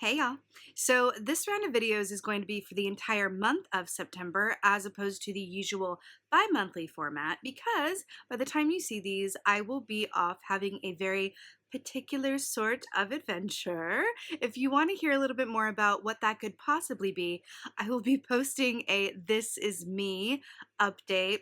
Hey y'all. So this round of videos is going to be for the entire month of September as opposed to the usual bi-monthly format because by the time you see these, I will be off having a very particular sort of adventure. If you want to hear a little bit more about what that could possibly be, I will be posting a This Is Me update,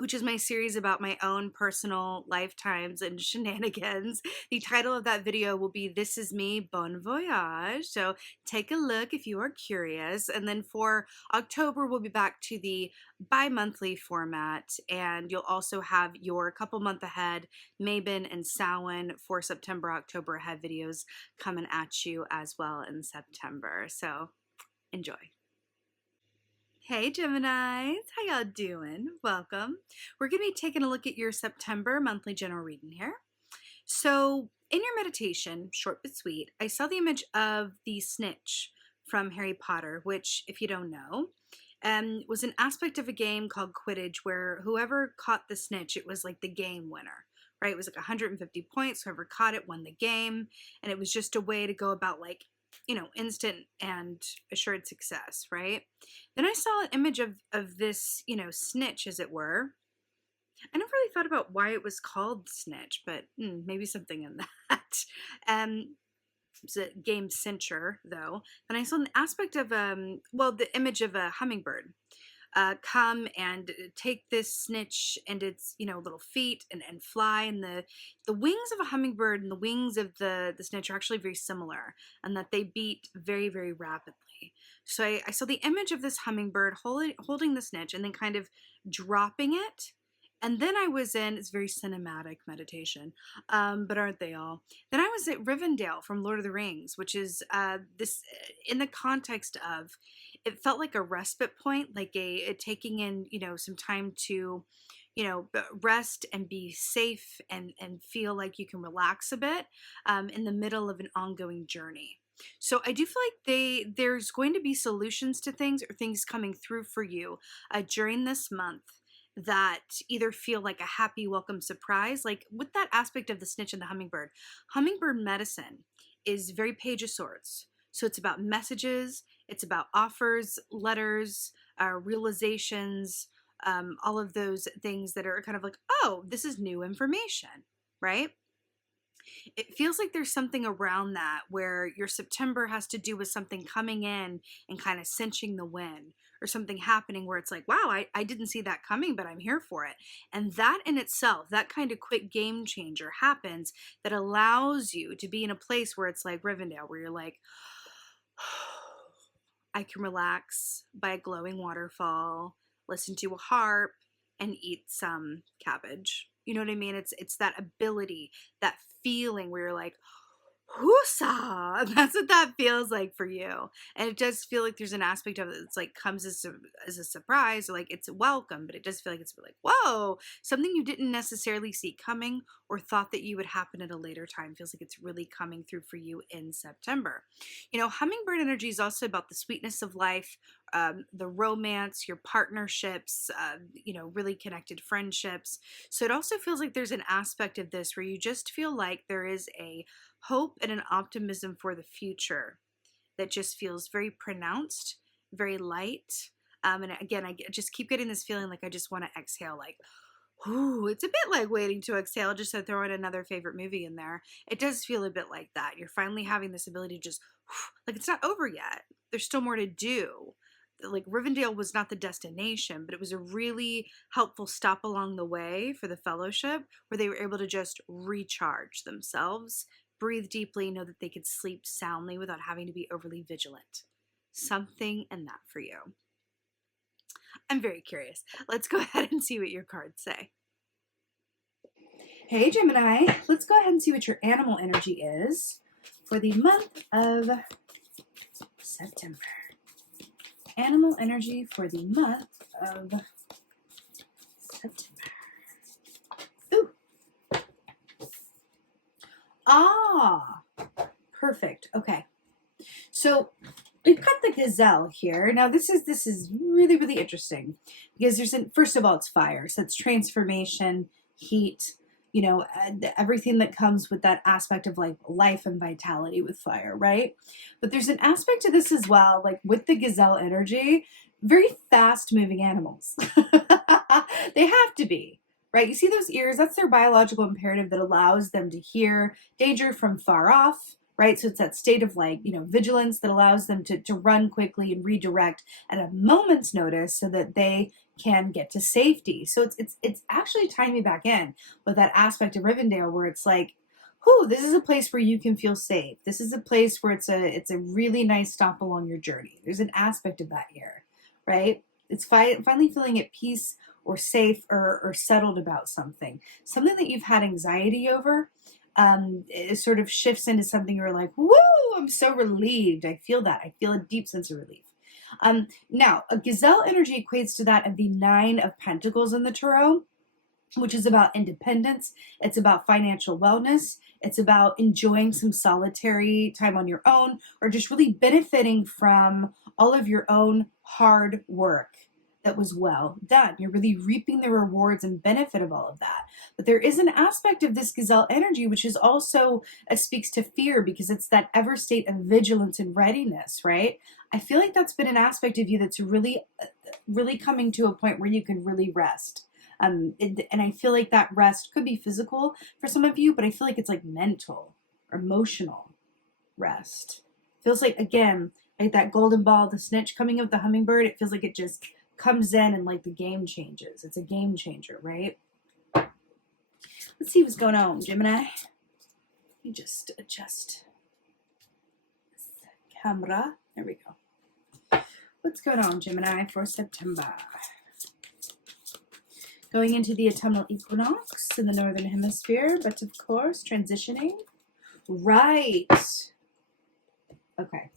which is my series about my own personal lifetimes and shenanigans. The title of that video will be This Is Me, Bon Voyage. So take a look if you are curious. And then for October, we'll be back to the bi-monthly format. And you'll also have your couple month ahead, Mabon and Samhain for September, October ahead videos coming at you as well in September. So enjoy. Hey Geminis, how y'all doing? Welcome. We're going to be taking a look at your September monthly general reading here. So in your meditation, short but sweet, I saw the image of the snitch from Harry Potter, which, if you don't know, was an aspect of a game called Quidditch where whoever caught the snitch, it was like the game winner, right? It was like 150 points. Whoever caught it won the game. And it was just a way to go about instant and assured success, right? Then I saw an image of this, snitch, as it were. I never really thought about why it was called snitch, but maybe something in that. It's a game cincher, though. And I saw an aspect of, the image of a hummingbird. Come and take this snitch and its little feet and fly, and the wings of a hummingbird and the wings of the snitch are actually very similar, and that they beat very, very rapidly. So I saw the image of this hummingbird holding the snitch and then kind of dropping it. And then I was in, it's very cinematic meditation, but aren't they all? Then I was at Rivendell from Lord of the Rings, which is this in the context of, it felt like a respite point, like a taking in, some time to, rest and be safe and feel like you can relax a bit in the middle of an ongoing journey. So I do feel like there's going to be solutions to things or things coming through for you during this month that either feel like a happy welcome surprise, like with that aspect of the snitch and the hummingbird. Hummingbird medicine is very Page of Swords. So it's about messages, it's about offers, letters, realizations, all of those things that are kind of like, oh, this is new information, right? It feels like there's something around that where your September has to do with something coming in and kind of cinching the win, or something happening where it's like, wow, I didn't see that coming, but I'm here for it. And that in itself, that kind of quick game changer happens that allows you to be in a place where it's like Rivendell, where you're like, I can relax by a glowing waterfall, listen to a harp, and eat some cabbage. You know what I mean? It's that ability, that feeling where you're like, whoosah! That's what that feels like for you. And it does feel like there's an aspect of it that's like comes as a surprise, or like it's welcome, but it does feel like it's like, whoa, something you didn't necessarily see coming or thought that you would happen at a later time. Feels like it's really coming through for you in September. Hummingbird energy is also about the sweetness of life, the romance, your partnerships, really connected friendships. So it also feels like there's an aspect of this where you just feel like there is a hope and an optimism for the future that just feels very pronounced, very light. And again, I just keep getting this feeling like I just want to exhale, like, ooh, it's a bit like Waiting to Exhale, just to throw in another favorite movie in there. It does feel a bit like that. You're finally having this ability to just, like, it's not over yet. There's still more to do. Like, Rivendell was not the destination, but it was a really helpful stop along the way for the fellowship where they were able to just recharge themselves, breathe deeply, know that they could sleep soundly without having to be overly vigilant. Something in that for you. I'm very curious. Let's go ahead and see what your cards say. Hey Gemini, let's go ahead and see what your animal energy is for the month of September. Animal energy for the month of September. Ooh. Ah, perfect. Okay. So we've got the gazelle here. Now this is really, really interesting because first of all, it's fire. So it's transformation, heat, you know, everything that comes with that aspect of like life and vitality with fire, right? But there's an aspect to this as well, like with the gazelle energy, very fast moving animals. They have to be, right? You see those ears? That's their biological imperative that allows them to hear danger from far off, right? So it's that state of like, you know, vigilance that allows them to run quickly and redirect at a moment's notice so that they can get to safety. So it's actually tying me back in with that aspect of Rivendell where it's like, whoo, this is a place where you can feel safe. This is a place where it's a really nice stop along your journey. There's an aspect of that here, right? It's finally feeling at peace or safe or settled about something that you've had anxiety over. It sort of shifts into something you're like, woo, I'm so relieved. I feel that. I feel a deep sense of relief. Now, a gazelle energy equates to that of the Nine of Pentacles in the Tarot, which is about independence. It's about financial wellness. It's about enjoying some solitary time on your own or just really benefiting from all of your own hard work that was well done. You're really reaping the rewards and benefit of all of that. But there is an aspect of this gazelle energy which is also speaks to fear because it's that ever state of vigilance and readiness, right? I feel like that's been an aspect of you that's really coming to a point where you can really rest. And I feel like that rest could be physical for some of you, but I feel like it's like mental or emotional rest. Feels like, again, like that golden ball, the snitch coming out with the hummingbird, it feels like it just comes in and like the game changes. It's a game changer, right? Let's see what's going on, Gemini. Let me just adjust this camera. There we go. What's going on, Gemini, for September? Going into the autumnal equinox in the northern hemisphere, but of course, transitioning. Right. Okay.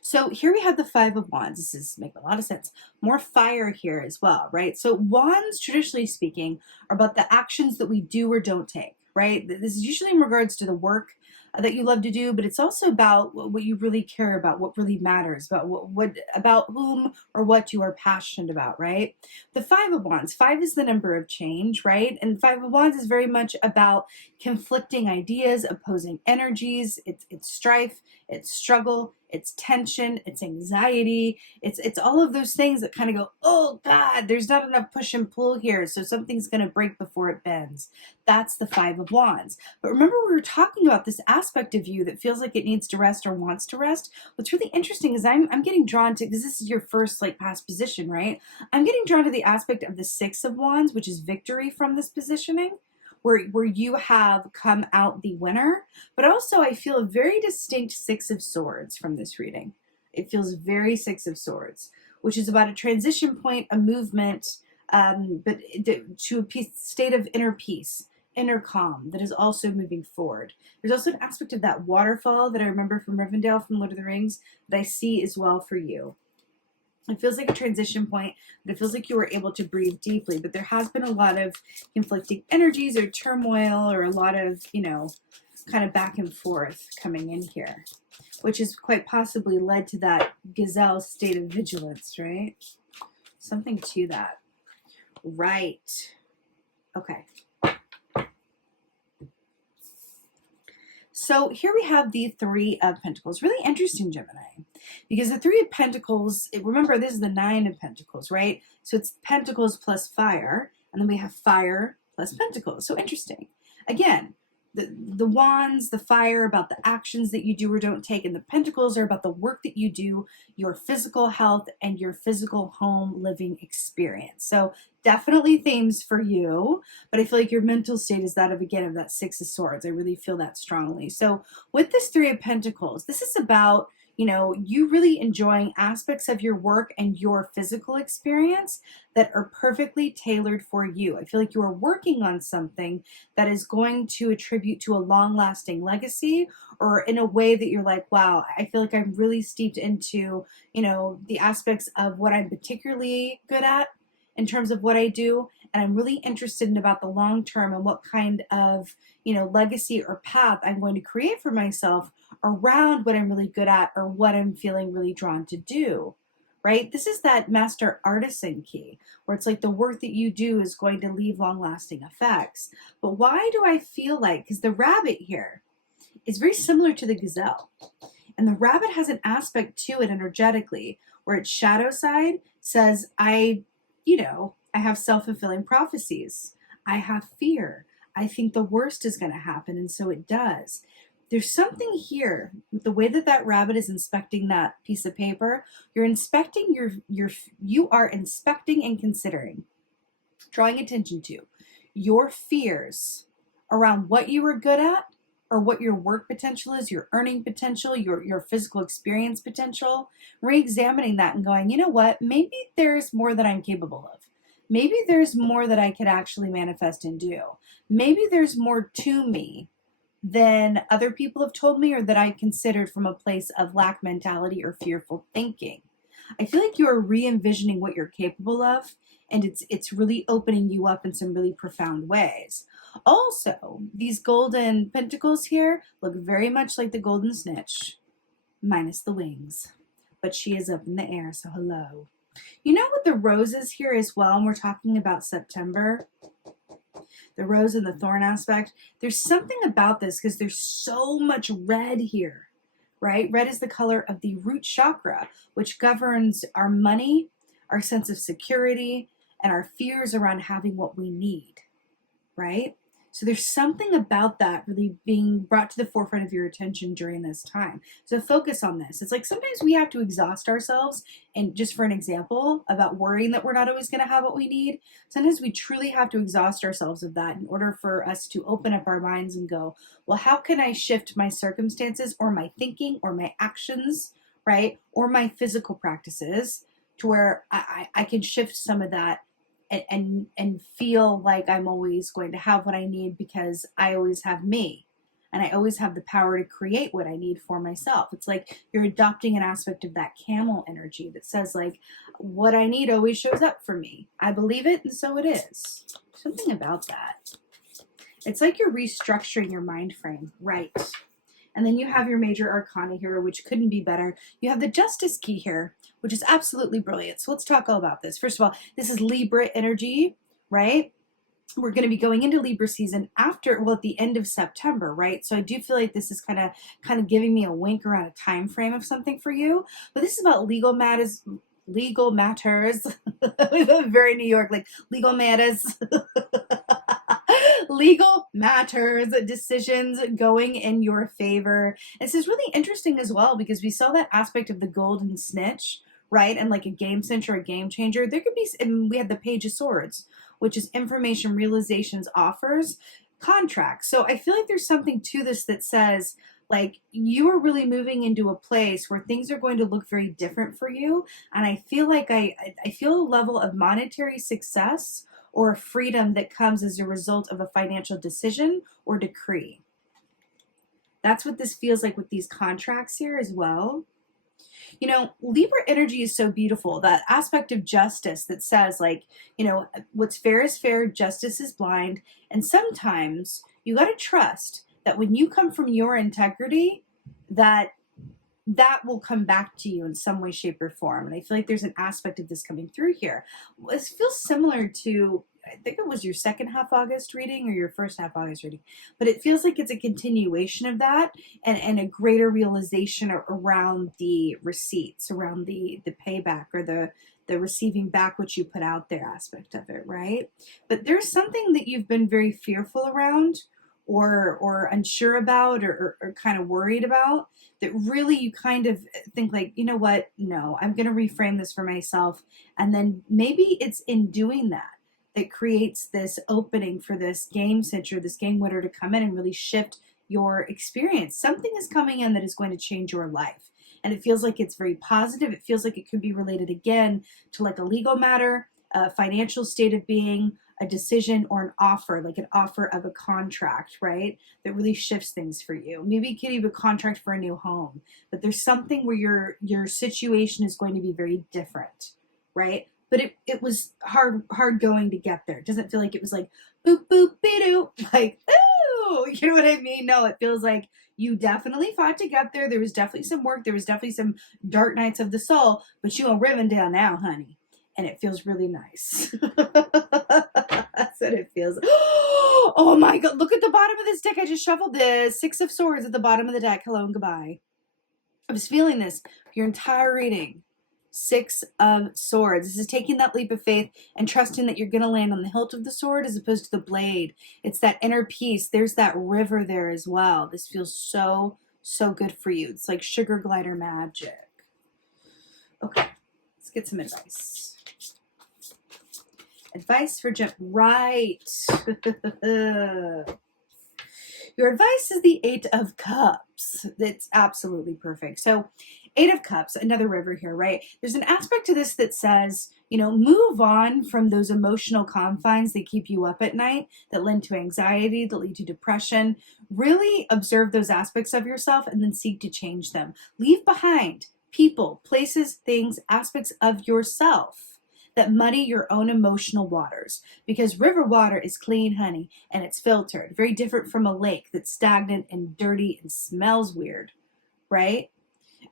So here we have the Five of Wands. This is making a lot of sense. More fire here as well, right? So wands, traditionally speaking, are about the actions that we do or don't take, right? This is usually in regards to the work that you love to do, but it's also about what you really care about, what really matters, about what about whom or what you are passionate about, right? The Five of Wands, five is the number of change, right? And Five of Wands is very much about conflicting ideas, opposing energies, it's strife, it's struggle, it's tension, it's anxiety, it's all of those things that kind of go, oh God, there's not enough push and pull here, so something's going to break before it bends. That's the Five of Wands. But remember, we were talking about this aspect of you that feels like it needs to rest or wants to rest. What's really interesting is I'm getting drawn to, because this is your first like past position, right? I'm getting drawn to the aspect of the Six of Wands, which is victory from this positioning. Where you have come out the winner, but also I feel a very distinct Six of Swords from this reading. It feels very Six of Swords, which is about a transition point, a movement, but to a state of inner peace, inner calm that is also moving forward. There's also an aspect of that waterfall that I remember from Rivendell from Lord of the Rings that I see as well for you. It feels like a transition point, but it feels like you were able to breathe deeply. But there has been a lot of conflicting energies or turmoil or a lot of, you know, kind of back and forth coming in here, which has quite possibly led to that gazelle state of vigilance, right? Something to that. Right. Okay. So here we have the Three of Pentacles. Really interesting, Gemini, because the Three of Pentacles, remember this is the Nine of Pentacles, right? So it's Pentacles plus fire, and then we have fire plus Pentacles. So interesting. Again, the wands, the fire, about the actions that you do or don't take, and the pentacles are about the work that you do, your physical health, and your physical home living experience. So definitely themes for you, but I feel like your mental state is that of, again, of that Six of Swords. I really feel that strongly. So with this Three of Pentacles, this is about, you know, you really enjoying aspects of your work and your physical experience that are perfectly tailored for you. I feel like you are working on something that is going to attribute to a long-lasting legacy, or in a way that you're like, wow, I feel like I'm really steeped into, you know, the aspects of what I'm particularly good at in terms of what I do. And I'm really interested in about the long term and what kind of, you know, legacy or path I'm going to create for myself around what I'm really good at or what I'm feeling really drawn to do, right? This is that master artisan key, where it's like the work that you do is going to leave long-lasting effects. But why do I feel like, because the rabbit here is very similar to the gazelle, and the rabbit has an aspect to it energetically where its shadow side says, I have self-fulfilling prophecies. I have fear. I think the worst is going to happen, and so it does. There's something here with the way that that rabbit is inspecting that piece of paper. You're inspecting you are inspecting and considering, drawing attention to your fears around what you were good at, or what your work potential is, your earning potential, your physical experience potential, re-examining that and going, you know what, maybe there's more that I'm capable of. Maybe there's more that I could actually manifest and do. Maybe there's more to me than other people have told me, or that I considered from a place of lack mentality or fearful thinking. I feel like you're re-envisioning what you're capable of, and it's really opening you up in some really profound ways. Also, these golden pentacles here look very much like the golden snitch, minus the wings. But she is up in the air, so hello. You know what the rose is here as well, and we're talking about September? The rose and the thorn aspect. There's something about this because there's so much red here, right? Red is the color of the root chakra, which governs our money, our sense of security, and our fears around having what we need, right? So there's something about that really being brought to the forefront of your attention during this time. So focus on this. It's like sometimes we have to exhaust ourselves, and just for an example about worrying that we're not always going to have what we need, sometimes we truly have to exhaust ourselves of that in order for us to open up our minds and go, well, how can I shift my circumstances or my thinking or my actions, right? Or my physical practices to where I can shift some of that and feel like I'm always going to have what I need, because I always have me, and I always have the power to create what I need for myself. It's like you're adopting an aspect of that camel energy that says, like, what I need always shows up for me. I believe it, and so it is. Something about that. It's like you're restructuring your mind frame, right? And then you have your major arcana here, which couldn't be better. You have the justice key here, which is absolutely brilliant. So let's talk all about this. First of all, this is Libra energy, right? We're going to be going into Libra season after, well, at the end of September, right? So I do feel like this is kind of giving me a wink around a time frame of something for you. But this is about legal matters. Very New York, like legal matters. Legal matters, decisions going in your favor. This is really interesting as well, because we saw that aspect of the golden snitch, right? And like a game cinch or a game changer. There could be, and we had the Page of Swords, which is information, realizations, offers, contracts. So I feel like there's something to this that says, like, you are really moving into a place where things are going to look very different for you. And I feel like I feel a level of monetary success or freedom that comes as a result of a financial decision or decree. That's what this feels like with these contracts here as well. You know, Libra energy is so beautiful. That aspect of justice that says, like, you know, what's fair is fair, justice is blind. And sometimes you got to trust that when you come from your integrity, that will come back to you in some way, shape, or form. And I feel like there's an aspect of this coming through here. This feels similar to, I think it was your second half August reading or your first half August reading, but it feels like it's a continuation of that, and a greater realization around the receipts, around the payback, or the receiving back what you put out there aspect of it, right? But there's something that you've been very fearful around, or unsure about, or kind of worried about, that really you kind of think like, you know what, no, I'm going to reframe this for myself. And then maybe it's in doing that creates this opening for this game cincher, this game winner, to come in and really shift your experience. Something is coming in that is going to change your life. And it feels like it's very positive. It feels like it could be related again to like a legal matter, a financial state of being, a decision, or an offer, like an offer of a contract, right? That really shifts things for you. Maybe it could be a contract for a new home, but there's something where your situation is going to be very different, right? But it was hard going to get there. It doesn't feel like it was like boop boop be doop, like ooh, You know what I mean? No, it feels like you definitely fought to get there. There was definitely some work. There was definitely some dark nights of the soul, but you on Rivendell now, honey. And it feels really nice. That's what it feels. Oh my God. Look at the bottom of this deck. I just shuffled the Six of Swords at the bottom of the deck. Hello and goodbye. I was feeling this for your entire reading. Six of Swords. This is taking that leap of faith and trusting that you're going to land on the hilt of the sword as opposed to the blade. It's that inner peace. There's that river there as well. This feels so, so good for you. It's like sugar glider magic. Okay, let's get some advice. Advice for right. Your advice is the Eight of Cups. That's absolutely perfect. So, Eight of Cups, another river here, right? There's an aspect to this that says, you know, move on from those emotional confines that keep you up at night, that lend to anxiety, that lead to depression. Really observe those aspects of yourself and then seek to change them. Leave behind people, places, things, aspects of yourself that muddy your own emotional waters, because river water is clean, honey, and it's filtered. Very different from a lake that's stagnant and dirty and smells weird, right?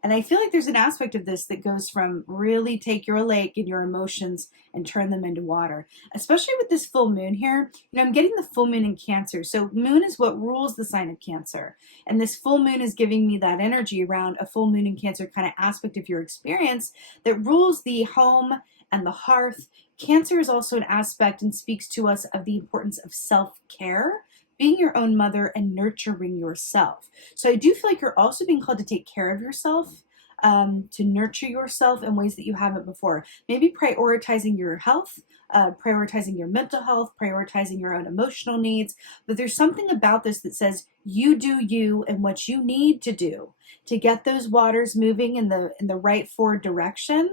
And I feel like there's an aspect of this that goes from really take your lake and your emotions and turn them into water, especially with this full moon here. You know, I'm getting the full moon in Cancer. So moon is what rules the sign of Cancer. And this full moon is giving me that energy around a full moon in Cancer kind of aspect of your experience that rules the home and the hearth. Cancer is also an aspect and speaks to us of the importance of self-care, being your own mother and nurturing yourself. So I do feel like you're also being called to take care of yourself, to nurture yourself in ways that you haven't before. Maybe prioritizing your health, prioritizing your mental health, prioritizing your own emotional needs. But there's something about this that says you do you and what you need to do to get those waters moving in the right forward direction,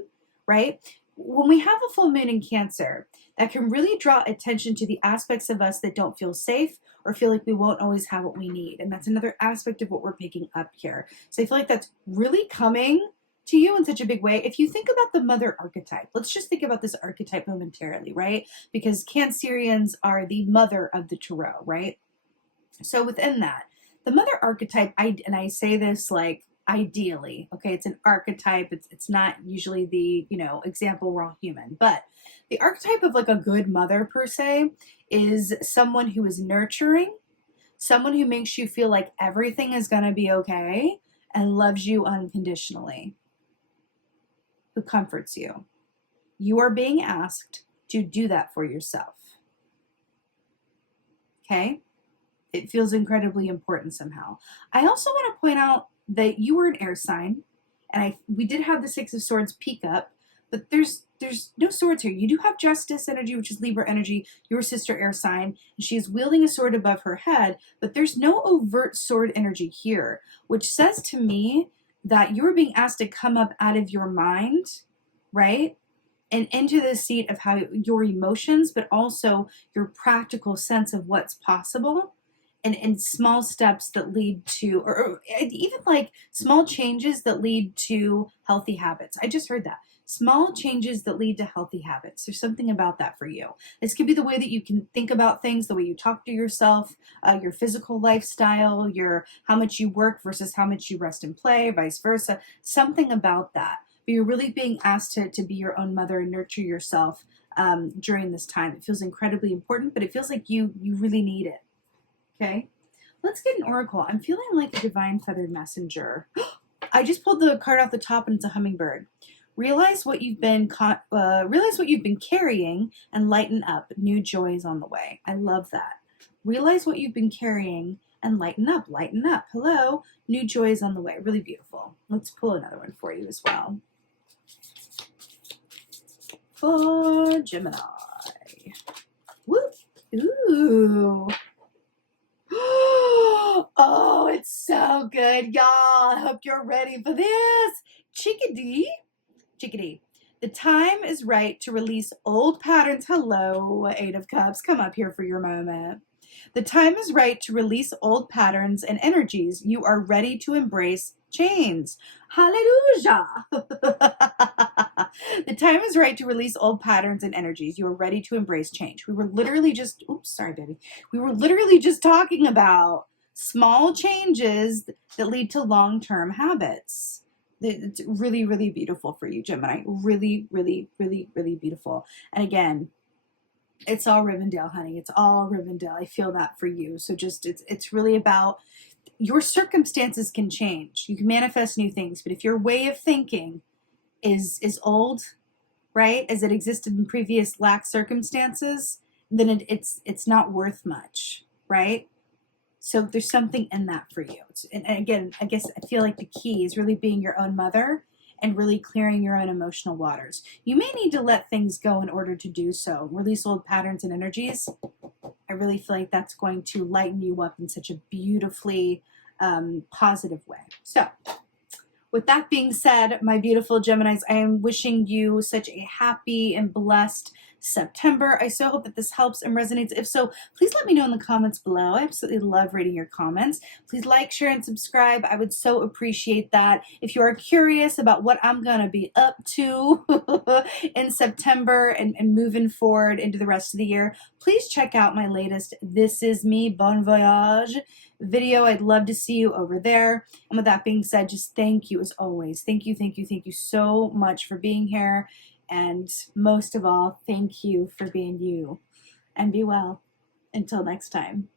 right? When we have a full moon in Cancer, that can really draw attention to the aspects of us that don't feel safe or feel like we won't always have what we need. And that's another aspect of what we're picking up here. So I feel like that's really coming to you in such a big way. If you think about the mother archetype, let's just think about this archetype momentarily, right? Because Cancerians are the mother of the tarot, right? So within that, the mother archetype, and I say this like, ideally, okay, it's an archetype, it's not usually the, you know, example, we're all human, but the archetype of like a good mother per se is someone who is nurturing, someone who makes you feel like everything is going to be okay and loves you unconditionally, who comforts you. You are being asked to do that for yourself. Okay? It feels incredibly important somehow. I also want to point out that you were an air sign, and we did have the Six of Swords peek up, but there's no swords here. You do have Justice energy, which is Libra energy, your sister air sign, and she is wielding a sword above her head, but there's no overt sword energy here, which says to me that you're being asked to come up out of your mind, right? And into the seat of how your emotions, but also your practical sense of what's possible. And small steps that lead to, or even like small changes that lead to healthy habits. I just heard that. Small changes that lead to healthy habits. There's something about that for you. This could be the way that you can think about things, the way you talk to yourself, your physical lifestyle, how much you work versus how much you rest and play, vice versa. Something about that. But you're really being asked to be your own mother and nurture yourself during this time. It feels incredibly important, but it feels like you really need it. Okay, let's get an oracle. I'm feeling like a divine feathered messenger. I just pulled the card off the top and it's a hummingbird. Realize what you've been carrying and lighten up. New joy is on the way. I love that. Realize what you've been carrying and lighten up. Lighten up. Hello. New joy is on the way. Really beautiful. Let's pull another one for you as well. For Gemini. Whoop. Ooh. Oh, it's so good, y'all. I hope you're ready for this. Chickadee. The time is right to release old patterns. Hello, Eight of Cups. Come up here for your moment. The time is right to release old patterns and energies. You are ready to embrace change. Hallelujah. The time is right to release old patterns and energies. You are ready to embrace change. We were literally just, oops, sorry, baby. We were literally just talking about small changes that lead to long-term habits. It's really, really beautiful for you, Gemini. Really, really, really, really beautiful. And again, it's all Rivendell, honey. It's all Rivendell. I feel that for you. So just, it's really about your circumstances can change. You can manifest new things, but if your way of thinking is old, right, as it existed in previous lack circumstances, then it's not worth much, right? So there's something in that for you. And again, I guess I feel like the key is really being your own mother and really clearing your own emotional waters. You may need to let things go in order to do so. Release old patterns and energies. I really feel like that's going to lighten you up in such a beautifully positive way. So with that being said, my beautiful Geminis, I am wishing you such a happy and blessed September. I so hope that this helps and resonates. If so, please let me know in the comments below. I absolutely love reading your comments. Please like, share, and subscribe. I would so appreciate that. If you are curious about what I'm going to be up to in September and moving forward into the rest of the year, please check out my latest This Is Me, Bon Voyage video. I'd love to see you over there. And with that being said, just thank you as always. Thank you, thank you, thank you so much for being here. And most of all, thank you for being you. And be well. Until next time.